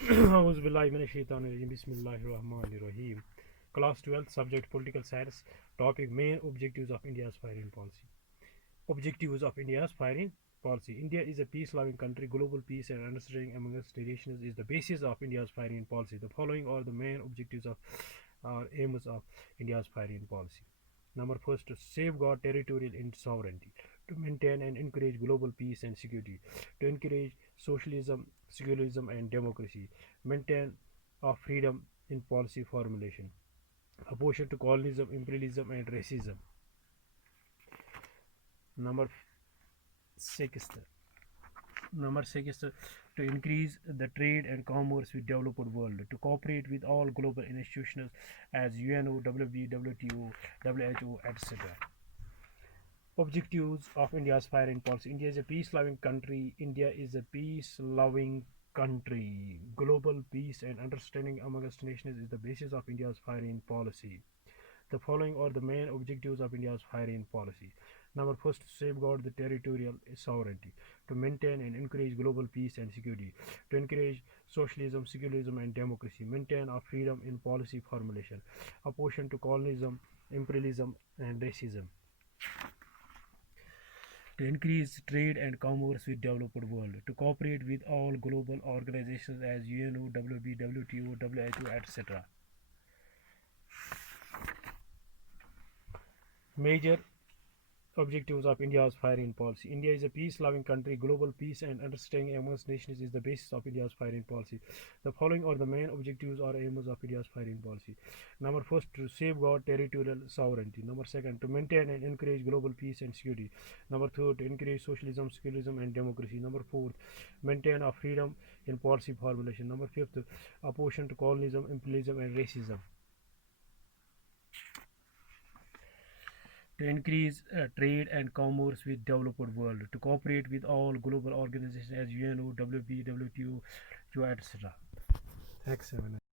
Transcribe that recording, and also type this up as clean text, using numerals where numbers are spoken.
Bismillahirrahmanirrahim. Class 12th subject political science. Topic main objectives of India's foreign policy. Objectives of India's foreign policy. India is a peace-loving country. Global peace and understanding among its nations is the basis of India's foreign policy. The following are the main objectives of or aims of India's foreign policy. Number first, to safeguard territorial sovereignty, to maintain and encourage global peace and security, to encourage socialism, secularism, and democracy, maintain of freedom in policy formulation, opposition to colonialism, imperialism, and racism. Number sixth, Number six, to increase the trade and commerce with developed world, to cooperate with all global institutions as UNO, WTO, WHO, etc. Objectives of India's foreign policy. India is a peace-loving country. India is a peace-loving country. Global peace and understanding amongst nations is the basis of India's foreign policy. The following are the main objectives of India's foreign policy. Number first, to safeguard the territorial sovereignty, to maintain and encourage global peace and security, to encourage socialism, secularism, and democracy, maintain our freedom in policy formulation, opposition to colonialism, imperialism, and racism, to increase trade and commerce with developed world, to cooperate with all global organizations as UNO, WTO, WHO, etc. Major objectives of India's foreign policy. India is a peace-loving country. Global peace and understanding amongst nations is the basis of India's foreign policy. The following are the main objectives or aims of India's foreign policy. Number first, to safeguard territorial sovereignty. Number second, to maintain and encourage global peace and security. Number third, to encourage socialism, secularism, and democracy. Number fourth, maintain a freedom in policy formulation. Number fifth, opposition to colonialism, imperialism, and racism. To increase trade and commerce with developed world, to cooperate with all global organizations as UNO, WTO, etc. Thanks,